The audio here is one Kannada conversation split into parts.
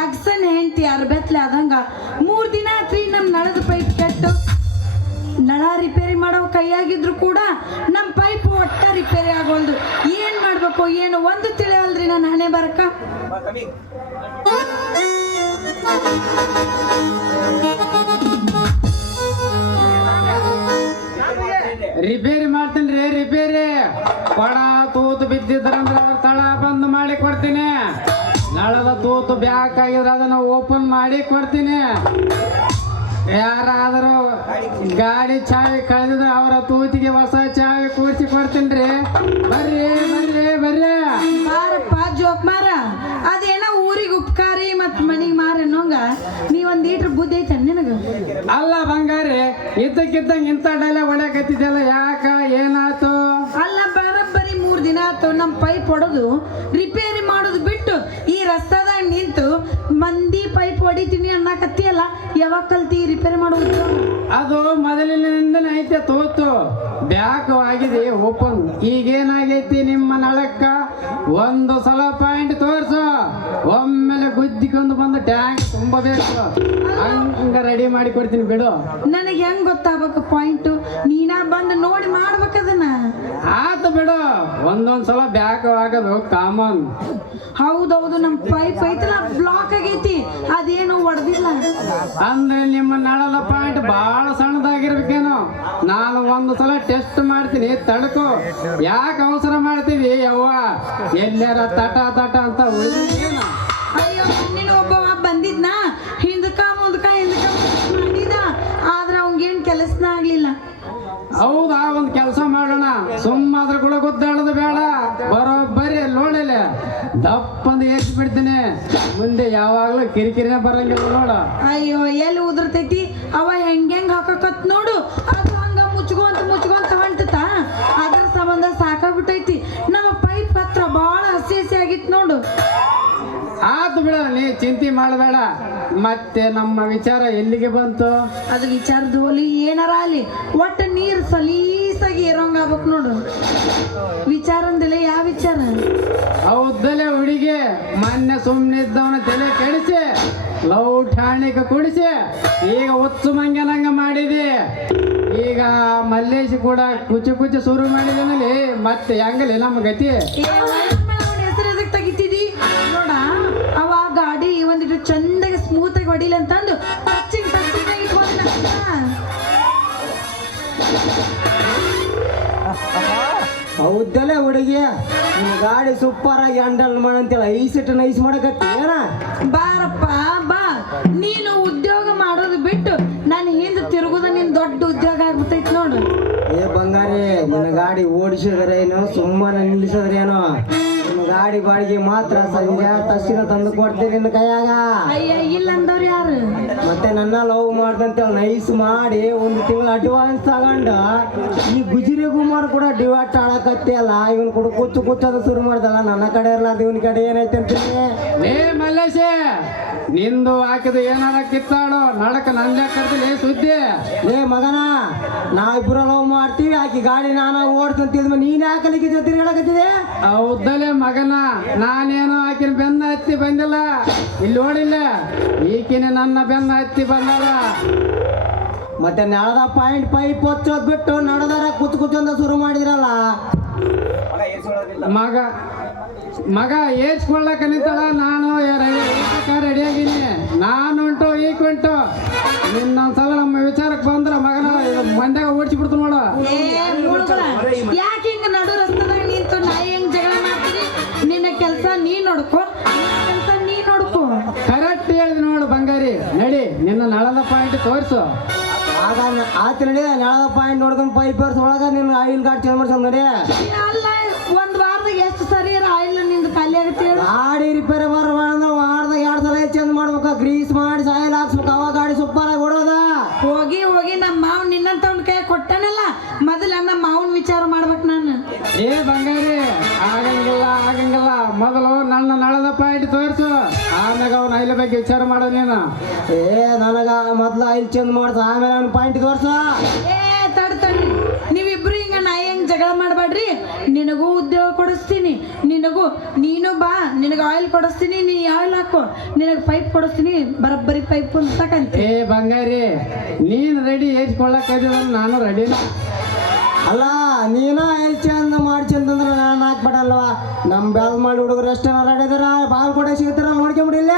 ಅಗ್ಸನ್ ಹೆಂಡತಿ ಅರ್ಬೆತ್ಲೆ ಆದಂಗ 3 ದಿನ ಆತ್ರಿ ನಮ್ ನಳದ ಪೈಪ್ ಕೆಟ್ಟು ನಳ ರಿಪೇರಿ ಮಾಡೋ ಕೈಯಾಗಿದ್ರು ಕೂಡ ನಮ್ಮ ಪೈಪ್ ಒಟ್ಟ ರಿಪೇರಿ ಆಗೋಲ್ದು. ಏನ್ ಮಾಡ್ಬೇಕು ಏನು ಒಂದು ತಿಳಿಯಲ್ರಿ ನನ್ನ ಹಣೆ ಬರಕ. ರಿಪೇರಿ ಮಾಡ್ತೀನಿ ರಿಪೇರಿ. ಕೊಡ ತೂತು ಬಿದ್ದಿದ್ರಂದ್ರೆ ತಳ ಬಂದ್ ಮಾಡಿ ಕೊಡ್ತೀನಿ. ನಳದ ತೂತು ಬ್ಯಾಕ್ ಆಗಿದ್ರೆ ಅದನ್ನ ಓಪನ್ ಮಾಡಿ ಕೊಡ್ತೀನಿ. ಯಾರಾದರೂ ಗಾಡಿ ಚಾವಿ ಕಳೆದಿದ್ರೆ ಅವರ ತೂತಿಗೆ ಹೊಸ ಚಾವಿ ಕೂರಿಸಿ ಕೊಡ್ತೀನಿ ರೀ. ಬರ್ರಿ ಬರ್ರಿ ಬರ್ರಿ. ಮಾರಪ್ಪ ಜೋಕ್ ಮಾರ, ಅದೇನೋ ಊರಿಗೆ ಉಪಕಾರಿ ಮತ್ ಮನಿಗೆ ಮಾರ ಅನ್ನೋಂಗ ನೀವೊಂದ್ ಲೀಟ್ರ್ ಬುದ್ಧಿ ಐತೆ ನಿನಗ? ಅಲ್ಲ ಬಂಗಾರಿ, ಇದ್ದಕ್ಕಿದ್ದಂಗೆ ಇಂಥ ಡೈಲಾಗ್ ಹೊಡ್ಯಾಕತ್ತಿದ್ದಲ್ಲ, ಯಾಕ ಏನಾಯ್ತು? ಅಲ್ಲ ಬರೀ 3 ದಿನ ಆಯ್ತು ನಮ್ಮ ಪೈಪ್ ಹೊಡೆದು ರಿಪೇರಿ ಮಾಡೋದು ಬಿಟ್ಟು ಈ ರಸ್ತಾದಾಗ ನಿಂತು ಮಂದಿ ಪೈಪ್ ಹೊಡಿತೀನಿ ಅನ್ನಕತ್ತಿಯಲ್ಲ, ಯಾವಾಗ ಕಲ್ತಿ ರಿಪೇರಿ ಮಾಡೋದು? ಅದು ಮೊದಲಿನಿಂದನೇ ಐತೆ ತೋತು, ಬ್ಯಾಕ್ ಆಗಿದೆ ಓಪನ್. ಈಗೇನಾಗೈತಿ ನಿಮ್ಮ ನಳಕ್ಕ ಒಂದು ಸಲ ಪಾಯಿಂಟ್ ತೋರ್ಸು, ಒಮ್ಮೆಲೆ ಗುದ್ದಿಕೊಂಡು ಬಂದು ಟ್ಯಾಂಕ್ ತುಂಬಬೇಕು. ಹಂಗ ರೆಡಿ ಮಾಡಿ ಕೊಡ್ತೀನಿ ಬಿಡು. ನನಗೆ ಹೆಂಗ್ ಗೊತ್ತಾಗಬೇಕು ಪಾಯಿಂಟ್? ನೀನಾ ಬಂದು ನೋಡಿ ಮಾಡ್ಬೇಕದನ್ನ. ಆತ ಬಿಡು, ಒಂದೊಂದ್ ಸಲ ಬ್ಯಾಕ್ ಆಗೋದು ಕಾಮನ್. ಹೌದೌದು, ನಮ್ ಪೈಪ್ ಐತಲ್ಲ ಬ್ಲಾಕ್ ಆಗೈತಿ, ಅದೇನು ಹೊಡೆದಿಲ್ಲ. ಅಂದ್ರೆ ನಿಮ್ಮ ನಳದ ಪಾಯಿಂಟ್ ಬಹಳ ಸಣ್ಣದಾಗಿರ್ಬೇಕೇನೋ. ನಾನು ಒಂದು ಸಲ ಟೆಸ್ಟ್ ಮಾಡ್ತೀನಿ, ತಡ್ಕೋ. ಯಾಕೆ ಅವಸರ ಮಾಡ್ತೀವಿ ಯವ್ವ? ಎಲ್ಲಾರ ತಟ ತಟ ಅಂತ ಉಳಿದೇನು? ಅಯ್ಯೋ, ನೀನು ಒಬ್ಬ ಬಂದಿದ್ನ ಹಿಂದಕ ಮುಂದಕ ಮಾಡಿದ, ಆದ್ರೆ ಅವಂಗೇನ್ ಕೆಲಸನ ಆಗ್ಲಿಲ್ಲ. ಹೌದಾ, ಒಂದ್ ಕೆಲಸ ಮಾಡೋಣ, ಸುಮ್ಮಾದ್ರ ಕೂಡ ಗೊತ್ತಾಡೋದು ಬೇಡ, ಬರೋಬ್ಬರಿ ನೋಡಿಲ್ಲ ದಪ್ಪಂದು ಏರ್ಸಿ ಬಿಡ್ತೀನಿ. ಮುಂದೆ ಯಾವಾಗ್ಲೂ ಕಿರಿಕಿರಿನೇ ಬರಂಗಿಲ್ಲ ನೋಡ. ಅಯ್ಯೋ, ಎಲ್ಲಿ ಉದುರ್ತೈತಿ ಅವ ಹೆಂಗ್ ಹಾಕಕತ್ ನೋಡು, ಅದು ಹಂಗ ಮುಚ್ಕೊಂತ ಹೊಂಟತ. ಅದ್ರ ಸಂಬಂಧ ಸಾಕಾಗ್ಬಿಟ್ಟೈತಿ. ನಮ್ಮ ಪೈಪ್ ಹತ್ರ ಬಾಳ ಹಸಿ ಹಸಿ ಆಗಿತ್ತು ನೋಡು. ಆತು ಬಿಡ, ನೀ ಚಿಂತೆ ಮಾಡಬೇಡ. ಮತ್ತೆ ನಮ್ಮ ವಿಚಾರ ಎಲ್ಲಿಗೆ ಬಂತು? ಅದು ವಿಚಾರದ ಹೋಲಿ ಏನಾರ ಅಲ್ಲಿ, ಒಟ್ಟು ನೀರು ಸಲೀಸಾಗಿ ಇರೋಂಗ ಆಗ್ಬೇಕು ನೋಡು. ವಿಚಾರ ಅಂದಿಲ್ಲ, ಯಾವ ವಿಚಾರ? ಹೌದಲ್ಲೇ ಹುಡುಗಿ, ಮೊನ್ನೆ ಸುಮ್ಮನಿದ್ದವನ ತಲೆ ಕೆಡಿಸಿ ಲವ್ ಠಾಣಿಕ ಕುಡಿಸಿ ಈಗ ಹುಚ್ಚು ಮಂಗನಂಗ ಮಾಡಿದಿ. ಈಗ ಮಲ್ಲೇಶ್ ಕೂಡ ಕುಚ್ಚು ಶುರು ಮಾಡಿದನಲ್ಲಿ ಮತ್ತೆ ಹೆಂಗಲಿ ನಮ್ಮ ಗತಿ? ಹೆಸರು ಎದಕ್ಕೆ ತೆಗಿತಿದಿ ನೋಡ, ಅವ ಗಾಡಿ ಒಂದಿಟ್ಟು ಚಂದಾಗಿ ಸ್ಮೂತ್ ಆಗಿ ಹೊಡಿಲಿ ಅಂತಂದು ಟಚಿಂಗ್ ಹೌದಲ್ಲ ಹುಡುಗಿ, ಗಾಡಿ ಸೂಪರ್ ಆಗಿ ಹ್ಯಾಂಡಲ್ ಮಾಡಂತೇಳ ಐಸಿಟ್ಟು ನೈಸ್ ಮಾಡಕತ್ತಿ ಏನ? ಬಾರಪ್ಪ ಬಾ, ನೀನು ಉದ್ಯೋಗ ಮಾಡೋದು ಬಿಟ್ಟು ನಾನು ಹಿಂದೆ ತಿರುಗುದ ನಿನ್ ದೊಡ್ಡ ಉದ್ಯೋಗ ಆಗ್ಬಿಟ್ಟೈತಿ ನೋಡು. ಏ ಬಂಗಾರಿ, ನಿನ್ನ ಗಾಡಿ ಓಡಿಸಿದ್ರೇನು ಸುಮ್ಮನೆ ನಿಲ್ಲಿಸಿದ್ರೇನು? ನಿಮ್ಮ ಗಾಡಿ ಬಾಡಿಗೆ ಮಾತ್ರ ಸಂಜೆ ತಕ್ಷಣ ತಂದು ಕೊಡ್ತೀನಿ ನಿನ್ನ ಕೈಯಾಗ. ಅಯ್ಯ, ಇಲ್ಲ ಅಂದವ್ರು ಯಾರು? ಮತ್ತೆ ನನ್ನ ಲವ್ ಮಾಡ್ದಂತೇಳಿ ನೈಸ್ ಮಾಡಿ 1 ತಿಂಗಳು ಅಡ್ವಾನ್ಸ್ ತಗೊಂಡ ಈ ಗುಜರಿ ಕುಮಾರ್ ಕೂಡ ಡಿವಾಟ್ ಆಡಕತ್ತಿ ಅಲ್ಲ, ಇವನ್ ಕೂಡ ಕುಚ್ಚೋದು ಶುರು ಮಾಡ್ದಲ್ಲ. ನನ್ನ ಕಡೆ ಇರ್ಲಾರ್ದು ಇವನ್ ಕಡೆ ಏನೈತೆ ಅಂತೀನಿ. ಏ ಮಲ್ಲೇಶ, ನಿಂದು ಹಾಕಿದ ಏನಾರ ಕಿತ್ತಾಡು, ನಡಕ ನಂದೇ ಕರ್ತೀನಿ ಸುದ್ದಿ. ಏ ಮಗನ, ನಾವಿಬ್ರು ಲವ್ ಮಾಡ್ತೀವಿ, ಆಕಿ ಗಾಡಿ ನಾನು ಓಡ್ತಂತಿದ್ಮ, ನೀನ್ ಯಾಕಲಿಕ್ಕೆ ಜೊತೆ ಹೇಳಕತ್ತಿದೆ? ಹೌದಲ್ಲೇ ಮಗನ, ನಾನೇನು ಆಕಿನ ಬೆನ್ನ ಹತ್ತಿ ಬಂದಿಲ್ಲ. ಇಲ್ಲಿ ನೋಡಿಲ್ಲ, ಈಕಿನ ನನ್ನ ಬೆನ್ನ ಹತ್ತಿ ಬಂದಲ್ಲ. ಮತ್ತೆ ನಳದ ಪಾಯಿಂಟ್ ಪೈಪ್ ಹೊಚ್ಚೋದ್ ಬಿಟ್ಟು ನಡದಾರ ಕುಚ್ಚು ಅಂತ ಶುರು ಮಾಡಿದ್ರಲ್ಲ. ಮಗ ಏರ್ಸ್ಕೊಳ್ಳಕ ನಿಂತಳ, ನಾನು ರೆಡಿಯಾಗಿನಿ. ನಾನುಂಟು ಈಗುಂಟು. ಇನ್ನೊಂದ್ಸಲ ನಮ್ಮ ವಿಚಾರಕ್ಕೆ ಬಂದ್ರ ಮಗನ ಮಂಡ್ಯಾಗ ಓಡಿಸಿ ಬಿಡ್ತು ನೋಡು. ಯಾಕೆ ಹಿಂಗ ನಡು ರಸ್ತೆದಾಗ ನಿಂತು ನಾಯಿ ಹೆಂಗ್ ಜಗಳ ಮಾಡ್ತೀರಿ? ನಿನ್ನ ಕೆಲಸ ನೀ ನೋಡ್ಕೊ, ಕರೆಕ್ಟ್ ಹೇಳಿದ್ ನೋಡು ಬಂಗಾರಿ. ನಡಿ, ನಿನ್ನ ನಳದ ಪಾಯಿಂಟ್ ತೋರಿಸು. ಆಗ ಆತ ನಡಿ, ನಳದ ಪಾಯಿಂಟ್ ನೋಡ್ಕೊಂಡ್ ಪೈಪ್ ಒಳಗ ನಿನ್ನ ಆಯಿಲ್ ಗಾಡಿ ಚೇಂಜ್ ಮಾಡ್ಸೋದ್ ನಡಿ. ಅಲ್ಲ, ಒಂದ್ ವಾರದಾಗ ಎಷ್ಟು ಸರಿ ಆಯಿಲ್ ನಿಂದು ಖಾಲಿ ಆಗುತ್ತೆ ಹೇಳು? ಗಾಡಿ ಬಂಗಾರಿ ಆಗಂಗಿಲ್ಲ ಮೊದಲು ನನ್ನ ನಳದ ಪಾಯಿಂಟ್ ತೋರಿಸು, ಆಮ್ಯಾಗ ಅವನ ಐಲ ಬಗ್ಗೆ ವಿಚಾರ ಮಾಡೋ ನೀನು. ಏ ನನಗ ಮೊದ್ಲು ಐಲ್ ಚೇಂಜ್ ಮಾಡ್ಸ, ಆಮೇಲೆ ಅವ್ನ ಪಾಯಿಂಟ್ ತೋರ್ಸ. ಏ ತಡ್ತಣ್ಣ, ನೀವಿಬ್ರು ಹಿಂಗ ನಾಯಿ ಹೆಂಗ್ ಜಗಳ ಮಾಡಬೇಡ್ರಿ. ನಿನಗೂ ಉದ್ಯೋಗ ಕೊಡಿಸ್ತೀನಿ, ನೀನು ಬಾ, ನಿನಗೆ ಆಯಿಲ್ ಕೊಡಿಸ್ತೀನಿ, ನೀ ಆಯಿಲ್ ಹಾಕೋ, ನಿನಗೆ ಪೈಪ್ ಕೊಡಿಸ್ತೀನಿ, ಬರಬ್ಬರಿ ಪೈಪ್ ಅಂತಕಂತ. ಏ ಬಂಗಾರಿ, ನೀನು ರೆಡಿ ಏರ್ಸ್ಕೊಳ್ಳಕ್ಕೆ ನಾನು ರೆಡಿನ. ಅಲ್ಲ ನೀನ ಐಲ್ ಚೇಂಜ್ ಮಾಡ್ಸಂತಂದ್ರೆ ನಾನು ಹಾಕ್ಬೇಡಲ್ವಾ? ನಮ್ಮ ಬ್ಯಾಲ್ ಮಾಡಿ ಹುಡುಗರು ಎಷ್ಟು ರೆಡಿ ಇದಾರ, ಬಾಲ್ ಕೂಡ ಸಿಗ್ತಾರ ನೋಡ್ಕೊಂಬಿಡಿಲ್ಲ.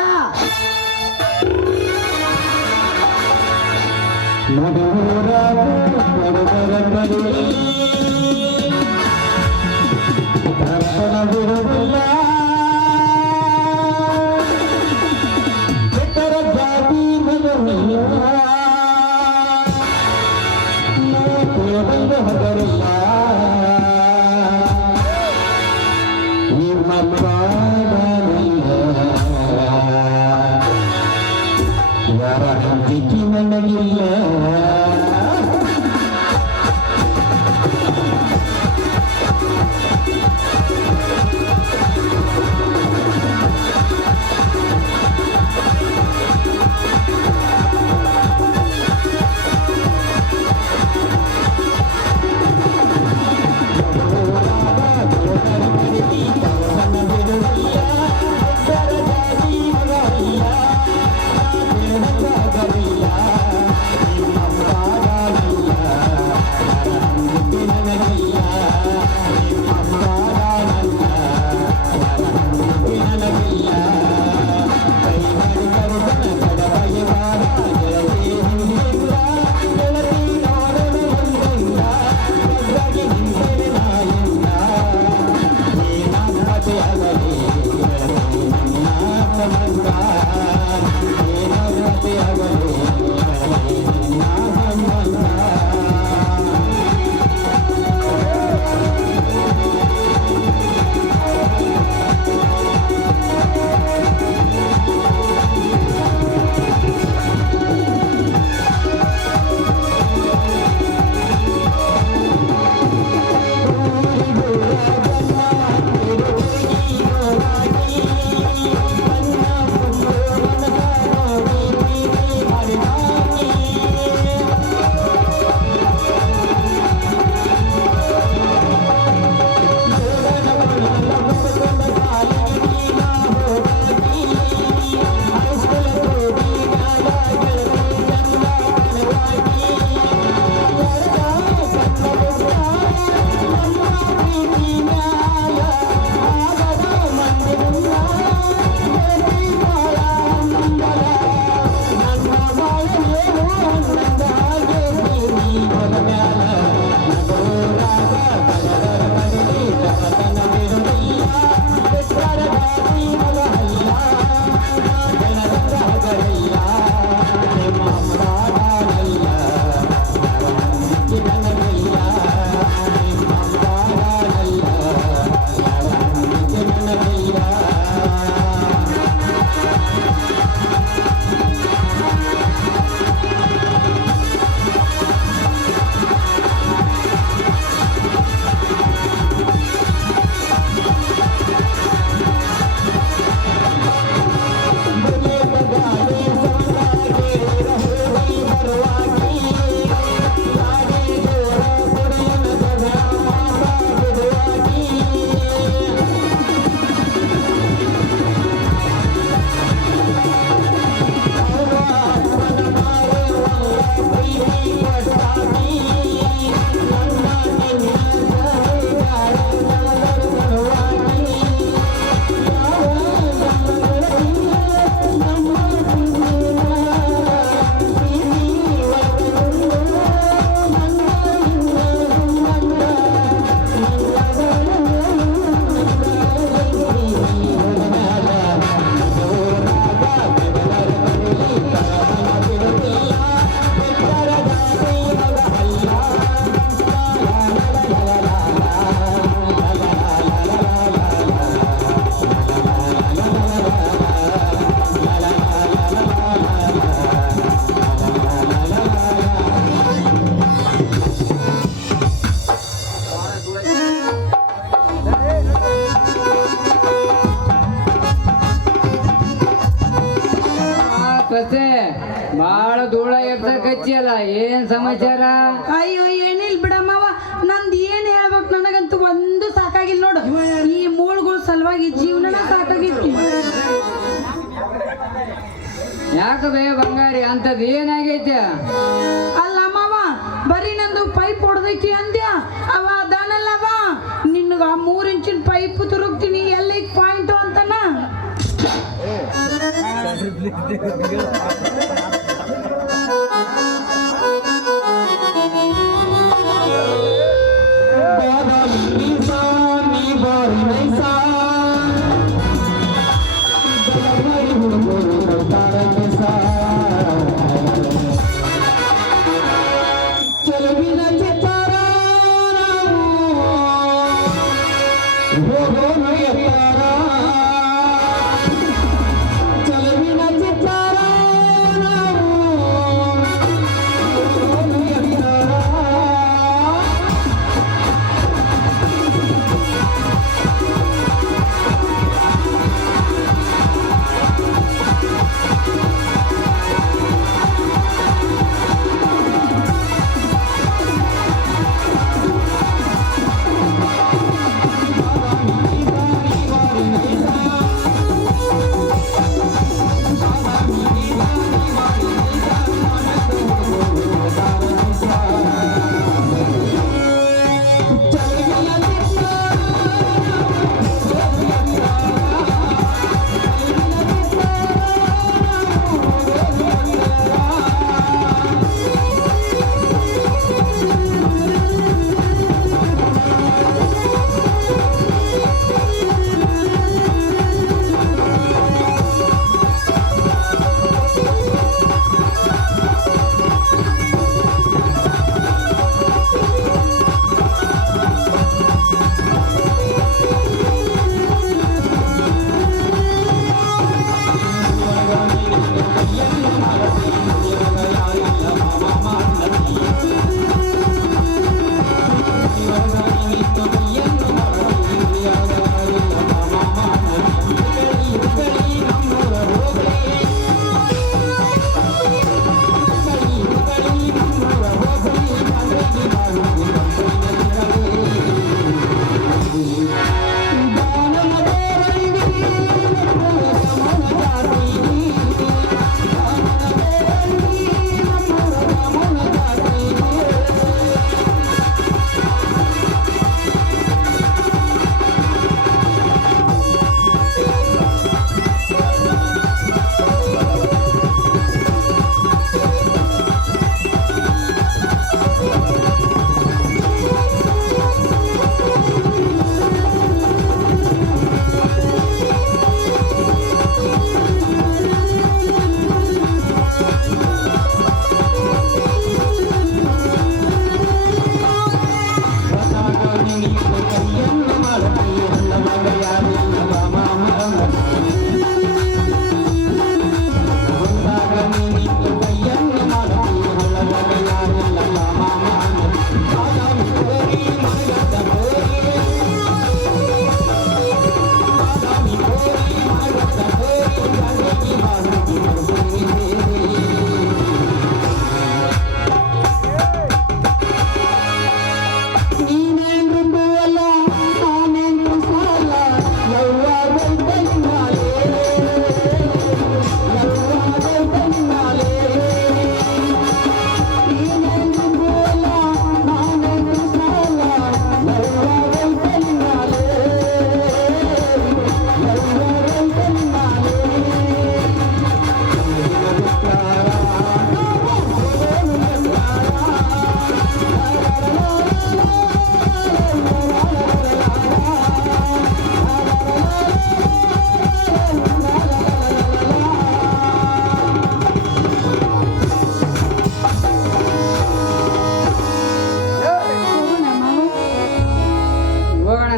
ದೋಸ್ತೆ ಬಾಳ ಧೂಳ ಎಬ್ಸಕಚ್ಚಿಯಲ್ಲ ಏನ್ ಸಮಾಚಾರ? ಅಯ್ಯೋ ಏನಿಲ್ಲ ಬಿಡಮ್ಮವ, ನಂದು ಏನ್ ಹೇಳ್ಬೇಕು, ನನಗಂತೂ ಒಂದು ಸಾಕಾಗಿಲ್ಲ ನೋಡು. ಈ ಮೂಳ್ಗಳ ಸಲುವಾಗಿ ಜೀವನನ ಸಾಕಾಗಿತ್ತು. ಯಾಕ ಬೇ ಬಂಗಾರಿ ಅಂತದ್ ಏನಾಗೈತೆ? ಅಲ್ಲ ಮಾವ, ಬರೀ ನಂದು ಪೈಪ್ ಹೊಡೆದೈತಿ ಅಂದ್ಯ, ಅವ ಅದಾನಲ್ಲವ ನಿನ್ಗ 3 ಇಂಚಿನ ಪೈಪ್ ತುರುಗ್ತೀನಿ ಎಲ್ಲಿ ಪಾಯಿಂಟು ಅಂತನ.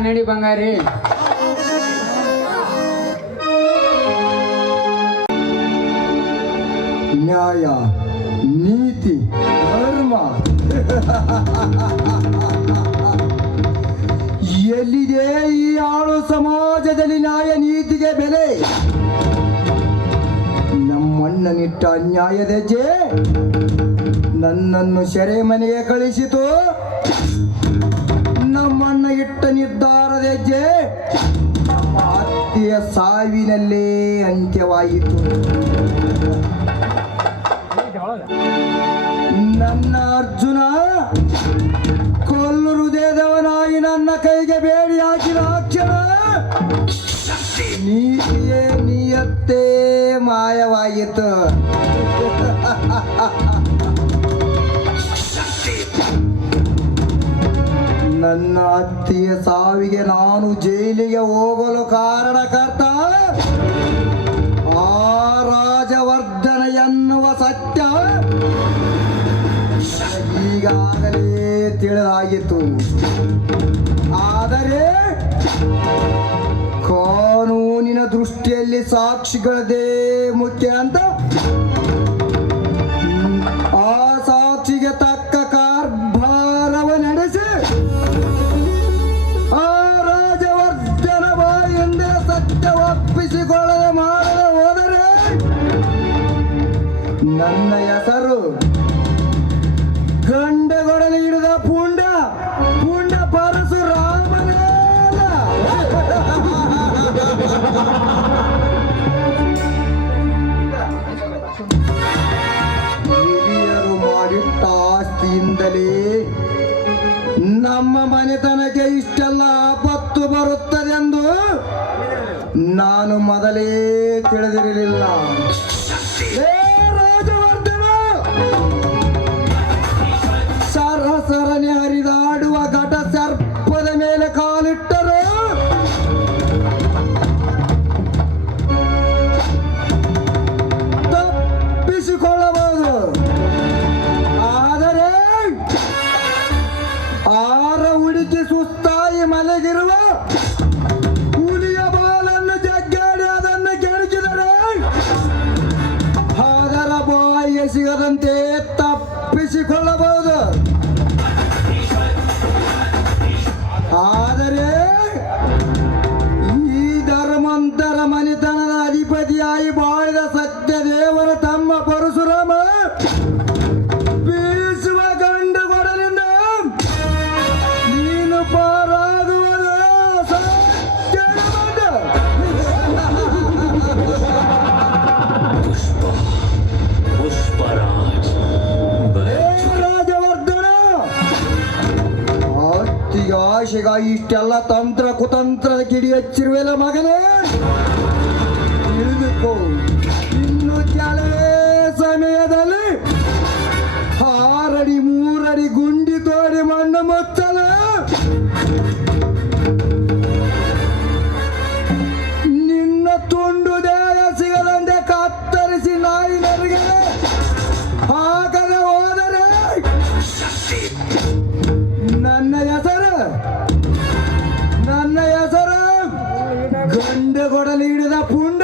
ನಡಿ ಬಂಗಾರಿ. ನ್ಯಾಯ, ನೀತಿ, ಧರ್ಮ ಎಲ್ಲಿದೆ ಈ ಆಳು ಸಮಾಜದಲ್ಲಿ ನ್ಯಾಯ ನೀತಿಗೆ ಬೆಲೆ? ನಮ್ಮಣ್ಣನ ನಾನಿಟ್ಟ ಅನ್ಯಾಯದ ಹೆಜ್ಜೆ ನನ್ನನ್ನು ಸೆರೆಮನೆಗೆ ಕಳಿಸಿತು. ನಮ್ಮಣ್ಣ ಇಟ್ಟ ನಿರ್ಧಾರದ ಹೆಜ್ಜೆ ನಮ್ಮ ಅತ್ತೆಯ ಸಾವಿನಲ್ಲೇ ಅಂತ್ಯವಾಯಿತು. ನನ್ನ ಅರ್ಜುನ ಕೊಲ್ಲು ಹೃದಯದವನಾಗಿ ನನ್ನ ಕೈಗೆ ಬೇಡಿ ಹಾಕಿದ ಅಕ್ಷರ ನೀತಿಯೇ ನಿಯತ್ತೇ ಮಾಯವಾಯಿತು. ನನ್ನ ಅತ್ತೆಯ ಸಾವಿಗೆ ನಾನು ಜೈಲಿಗೆ ಹೋಗಲು ಕಾರಣಕರ್ತ ಆ ರಾಜವರ್ಧನ ಎನ್ನುವ ಸತ್ಯ ಈಗಾಗಲೇ ತಿಳಿದಾಗಿತ್ತು. ಆದರೆ ಕಾನೂನಿನ ದೃಷ್ಟಿಯಲ್ಲಿ ಸಾಕ್ಷಿಗಳದೇ ಮುಖ್ಯ ಅಂತ ಆ ಸಾಕ್ಷಿಗೆ ತಕ್ಕ ಕಾರ್ಭಾರವ ನಡೆಸಿ ಆ ರಾಜವರ್ಧನ ಬಾಯಿಂದ ಸತ್ಯ ಒಪ್ಪಿಸಿಕೊಳ್ಳದೆ ಮಾಡದೆ ಹೋದರೆ ನನ್ನ ಹೆಸರು ಗಂಡಗೊಡಲಿ ಹಿಡಿದ ಪುಂಡ ಪರಶುರಾಮನೇ ಅಲ್ಲ. ಹಿರಿಯರು ಮಾಡಿಟ್ಟ ಆಸ್ತಿಯಿಂದಲೇ ನಮ್ಮ ಮನೆತನಕ್ಕೆ ಇಷ್ಟೆಲ್ಲ ಆಪತ್ತು ಬರುತ್ತದೆಂದು ನಾನು ಮೊದಲೇ ತಿಳಿದಿರಲಿಲ್ಲ. ರಾಜವರ್ಧನ ಸರಸರನೆ ಹರಿದಾಡುವ ಘಟ ಸರ್ಪದ ಮೇಲೆ ಕಾಲಿಟ್ಟರು ತಪ್ಪಿಸಿಕೊಳ್ಳಬಹುದು. ಆದರೆ ಆರ ಹುಡುಕಿ ಸುಸ್ತಾಗಿ ಮಲಗಿರುವ ಹುಲಿಯ ಬಾಲನ್ನು ಜಗ್ಗಾಡಿ ಅದನ್ನು ಕೆಣಕಿದರೆ ಅದರ ಬಾಯಿಗೆ ಸಿಗದಂತೆ ತಪ್ಪಿಸಿಕೊಳ್ಳಬಹುದು. ಆದರೆ ಈ ಧರ್ಮಾಂತರ ಮನೆತನದ ಅಧಿಪತಿಯಾಗಿ ಬಾಳಿದ ಸತ್ಯದೇವರ ತಮ್ಮ ಪರಶುರಾಮ ಬೀಸುವ ಗಂಡುಗೊಡಲಿಂದ ನೀನು ಪಾರಾಗುವುದು ಸತ್ಯವಾದ. ರಾಜವರ್ಧನ ಆಶೆಗಾಗಿ ಇಷ್ಟೆಲ್ಲ ತಂತ್ರ ಕುತಂತ್ರದ ಕಿಡಿ ಹಚ್ಚಿರುವೆಲ್ಲ ಮಗನೇ, ತಿಳಿದುಕೋ. ಇನ್ನು ಕೆಲವೇ ಸಮಯದಲ್ಲಿ 6 ಅಡಿ 3 ಅಡಿ ಗುಂಡಿ ತೋಡಿ ಮಣ್ಣು ಮುಚ್ಚಲು ನಿನ್ನ ತುಂಡು ದೇಹ ಸಿಗದಂತೆ ಕತ್ತರಿಸಿ ನಾಯಿ ನೆರಿಗೆ ಹಾಕದೆ ಹೋದರೆ ನನ್ನ ಹೆಸರು ಗಂಡು ಕೊಡಲಿ ಹಿಡಿದ ಪುಂಡ